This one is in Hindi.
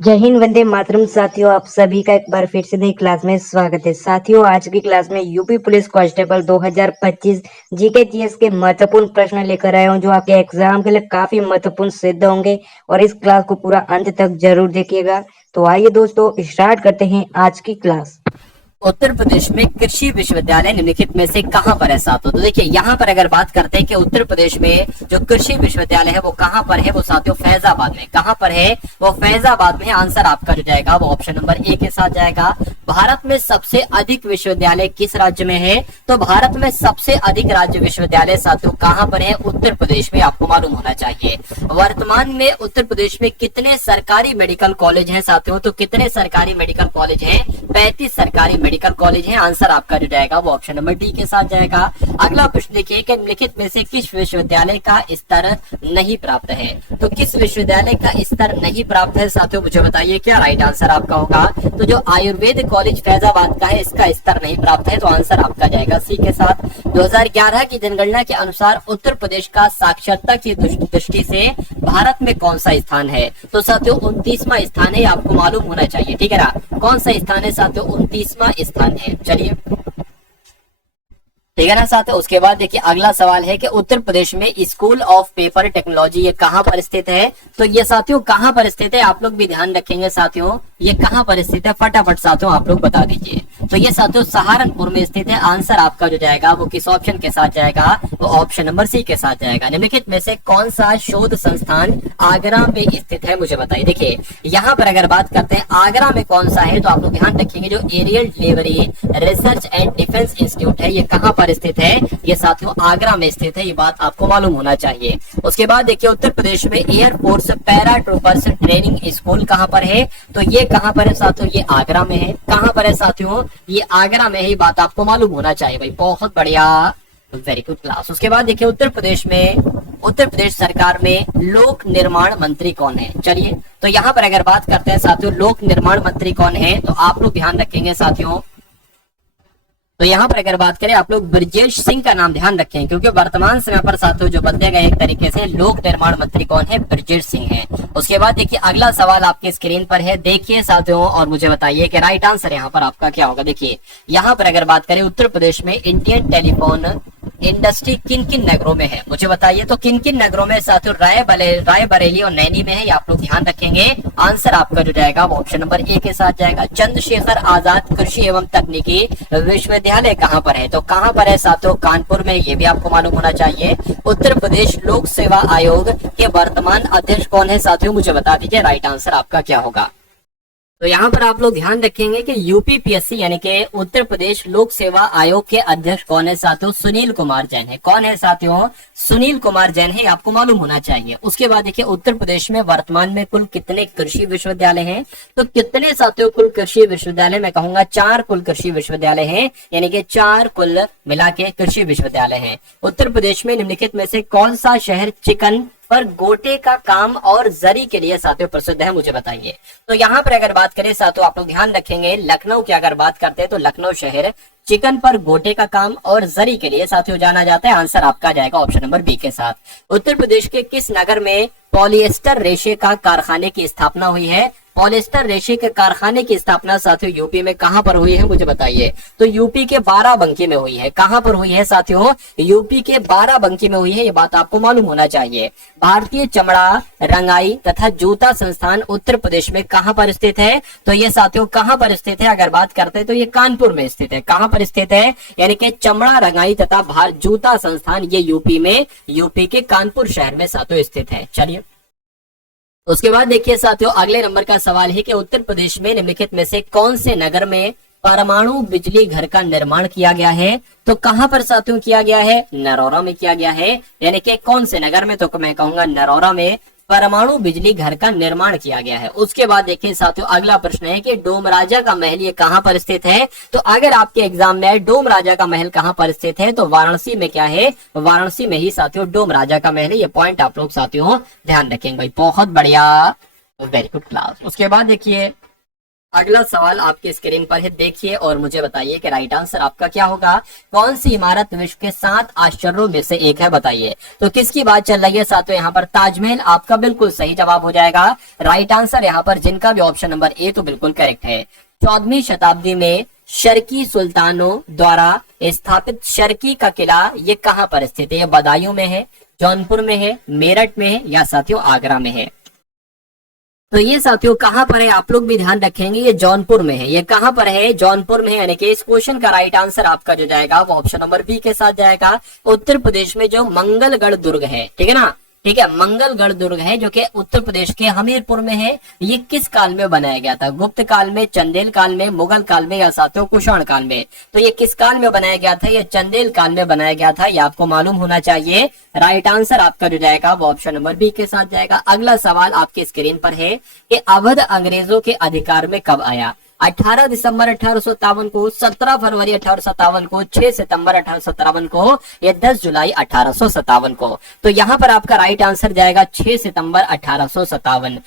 जय हिंद, वंदे मातरम। साथियों, आप सभी का एक बार फिर से नई क्लास में स्वागत है। साथियों, आज की क्लास में UP police constable 2025 GK GS के महत्वपूर्ण प्रश्न लेकर आया हूं, जो आपके एग्जाम के लिए काफी महत्वपूर्ण सिद्ध होंगे। और इस क्लास को पूरा अंत तक जरूर देखिएगा। तो आइए दोस्तों, स्टार्ट करते हैं आज की क्लास। उत्तर प्रदेश में कृषि विश्वविद्यालय निम्नलिखित में से कहां पर है साथियों? तो देखिए यहाँ पर अगर बात करते हैं कि उत्तर प्रदेश में जो कृषि विश्वविद्यालय है वो कहां पर है, वो साथियों फैजाबाद में। कहां पर है वो? फैजाबाद में। आंसर आपका जो जाएगा वो ऑप्शन नंबर ए के साथ जाएगा। भारत में सबसे अधिक विश्वविद्यालय किस राज्य में है? तो भारत में सबसे अधिक राज्य विश्वविद्यालय साथियों कहां पर है? उत्तर प्रदेश में। आपको मालूम होना चाहिए। वर्तमान में उत्तर प्रदेश में कितने सरकारी मेडिकल कॉलेज हैं साथियों? तो कितने सरकारी मेडिकल कॉलेज हैं? 35 सरकारी मेडिकल कॉलेज है। आंसर आपका जो जाएगा वो ऑप्शन नंबर डी के साथ जाएगा। अगला प्रश्न देखिए कि निम्नलिखित में से किस विश्वविद्यालय का स्तर नहीं प्राप्त है? तो किस विश्वविद्यालय का स्तर नहीं प्राप्त है साथियों, मुझे बताइए क्या राइट आंसर आपका होगा? तो जो आयुर्वेद कॉलेज फैजाबाद का है इसका स्तर नहीं प्राप्त है, तो आंसर आपका जाएगा सी के साथ। 2011 की जनगणना के अनुसार उत्तर प्रदेश का साक्षरता की दृष्टि से भारत में कौन सा स्थान है? तो साथियों 29वां स्थान है, आपको मालूम होना चाहिए। ठीक है ना, कौन सा स्थान है साथियों? 29वां स्थान है। चलिए ठीक है ना साथियों। उसके बाद देखिए अगला सवाल है कि उत्तर प्रदेश में स्कूल ऑफ पेपर टेक्नोलॉजी ये कहां पर स्थित है? तो ये साथियों कहां पर स्थित है, आप लोग भी ध्यान रखेंगे साथियों। ये कहां पर स्थित है फटाफट साथियों आप लोग बता दीजिए। तो ये साथियों सहारनपुर में स्थित है। आंसर आपका जो जाएगा वो किस ऑप्शन के साथ जाएगा? वो ऑप्शन नंबर सी के साथ जाएगा। निम्नलिखित में से कौन सा शोध संस्थान आगरा में स्थित है, मुझे बताइए। देखिए यहाँ पर अगर बात करते हैं आगरा में कौन सा है, तो आप लोग ध्यान रखेंगे जो aerial delivery research and defence institute है ये कहां पर स्थित है? ये साथियों आगरा में स्थित है, ये बात आपको मालूम होना चाहिए। उसके बाद देखिए उत्तर प्रदेश में air force para troopers training school कहां पर है? तो ये कहां पर है साथियों? ये आगरा में है। कहां पर है साथियों? ये आगरा में है, ये बात आपको मालूम होना चाहिए भाई। बहुत बढ़िया, वेरी गुड क्लास। उसके बाद देखिए उत्तर प्रदेश सरकार में लोक निर्माण मंत्री कौन है? चलिए तो यहाँ पर अगर बात करते हैं साथियों लोक निर्माण मंत्री कौन है, तो आप लोग ध्यान रखेंगे साथियों। तो यहाँ पर अगर बात करें आप लोग ब्रजेश सिंह का नाम ध्यान रखें, क्योंकि वर्तमान समय पर साथियों जो बदले गए एक तरीके से लोक निर्माण मंत्री कौन है? ब्रजेश सिंह है। उसके बाद देखिए अगला सवाल आपके स्क्रीन पर है, देखिए साथियों और मुझे बताइए कि राइट आंसर यहाँ पर आपका क्या होगा। देखिए यहाँ पर अगर बात करें उत्तर प्रदेश में इंडियन टेलीफोन इंडस्ट्री किन किन नगरों में है, मुझे बताइए। तो किन किन नगरों में साथियों? रायबरेली और नैनी में है, ये आप लोग ध्यान रखेंगे। आंसर आपका जो जाएगा वो ऑप्शन नंबर ए के साथ जाएगा। चंद्रशेखर आजाद कृषि एवं तकनीकी विश्वविद्यालय कहां पर है? तो कहां पर है साथियों? कानपुर में, ये भी आपको मालूम होना चाहिए। उत्तर प्रदेश लोक सेवा आयोग के वर्तमान अध्यक्ष कौन है साथियों, मुझे बता दीजिए राइट आंसर आपका क्या होगा। तो यहाँ पर आप लोग ध्यान रखेंगे कि यूपीपीएससी यानी कि उत्तर प्रदेश लोक सेवा आयोग के अध्यक्ष कौन है साथियों? सुनील कुमार जैन है। कौन है साथियों? सुनील कुमार जैन है, आपको मालूम होना चाहिए। उसके बाद देखिए उत्तर प्रदेश में वर्तमान में कुल कितने कृषि विश्वविद्यालय हैं? तो कितने साथियों कुल कृषि विश्वविद्यालय? मैं कहूंगा 4 कुल कृषि विश्वविद्यालय हैं, यानी कि 4 कुल मिला के कृषि विश्वविद्यालय हैं। उत्तर प्रदेश में निम्नलिखित में से कौन सा शहर चिकन पर गोटे का काम और जरी के लिए साथियों प्रसिद्ध है, मुझे बताइए। तो यहाँ पर अगर बात करें साथियों आप लोग ध्यान रखेंगे लखनऊ की अगर बात करते हैं तो लखनऊ शहर चिकन पर गोटे का काम और जरी के लिए साथियों जाना जाता है। आंसर आपका जाएगा ऑप्शन नंबर बी के साथ। उत्तर प्रदेश के किस नगर में पॉलिएस्टर रेशे का कारखाने की स्थापना हुई है? पॉलिएस्टर रेशे के कारखाने की स्थापना साथियों यूपी में कहां पर हुई है, मुझे बताइए। तो यूपी के बाराबंकी में हुई है। कहां पर हुई है साथियों? यूपी के बाराबंकी में हुई है, ये बात आपको मालूम होना चाहिए। भारतीय चमड़ा रंगाई तथा जूता संस्थान उत्तर प्रदेश में कहां पर स्थित है? तो ये साथियों कहां पर स्थित है? अगर बात करते हैं तो ये कानपुर में स्थित है। कहां पर स्थित है? यानी कि चमड़ा रंगाई तथा जूता संस्थान ये यूपी के कानपुर शहर में साथियों स्थित है। चलिए उसके बाद देखिए साथियों अगले नंबर का सवाल है कि उत्तर प्रदेश में निम्नलिखित में से कौन से नगर में परमाणु बिजली घर का निर्माण किया गया है? तो कहां पर साथियों किया गया है? नरौरा में किया गया है। यानी कि कौन से नगर में? तो मैं कहूंगा नरौरा में परमाणु बिजली घर का निर्माण किया गया है। उसके बाद देखिए साथियों अगला प्रश्न है कि डोम राजा का महल ये कहां पर स्थित है? तो अगर आपके एग्जाम में है डोम राजा का महल कहां पर स्थित है, तो वाराणसी में क्या है? वाराणसी में ही साथियों डोम राजा का महल है। ये पॉइंट आप लोग साथियों ध्यान रखेंगे भाई। बहुत बढ़िया, वेरी गुड क्लास। उसके बाद देखिए अगला सवाल आपकी स्क्रीन पर है, देखिए और मुझे बताइए कि राइट आंसर आपका क्या होगा। कौन सी इमारत विश्व के 7 आश्चर्यों में से एक है, बताइए। तो किसकी बात चल रही है साथियों, यहाँ पर ताजमहल आपका बिल्कुल सही जवाब हो जाएगा। राइट आंसर यहाँ पर जिनका भी ऑप्शन नंबर ए तो बिल्कुल करेक्ट है। 14वीं शताब्दी में शर्की सुल्तानों द्वारा स्थापित शर्की का किला ये कहाँ पर स्थित है? ये बदायूं में है, जौनपुर में है, मेरठ में है या साथियों आगरा में है? तो ये साथियों कहां पर है, आप लोग भी ध्यान रखेंगे, ये जौनपुर में है। ये कहां पर है? जौनपुर में है। यानी कि इस क्वेश्चन का राइट आंसर आपका जो जाएगा वो ऑप्शन नंबर बी के साथ जाएगा। उत्तर प्रदेश में जो मंगलगढ़ दुर्ग है, ठीक है ना, ठीक है, मंगलगढ़ दुर्ग है जो कि उत्तर प्रदेश के हमीरपुर में है। ये किस काल में बनाया गया था? गुप्त काल में, चंदेल काल में, मुगल काल में या साथियों कुषाण काल में? तो ये किस काल में बनाया गया था? ये चंदेल काल में बनाया गया था, ये आपको मालूम होना चाहिए। राइट आंसर आपका जो जाएगा वो ऑप्शन नंबर बी के साथ जाएगा। अगला सवाल आपके स्क्रीन पर है कि अवध अंग्रेजों के अधिकार में कब आया? 18 दिसंबर 1857 को, 17 फरवरी 1857 को, 6 सितंबर 1857 को या 10 जुलाई 1857 को? तो यहाँ पर आपका राइट आंसर जाएगा 6 सितंबर 1857।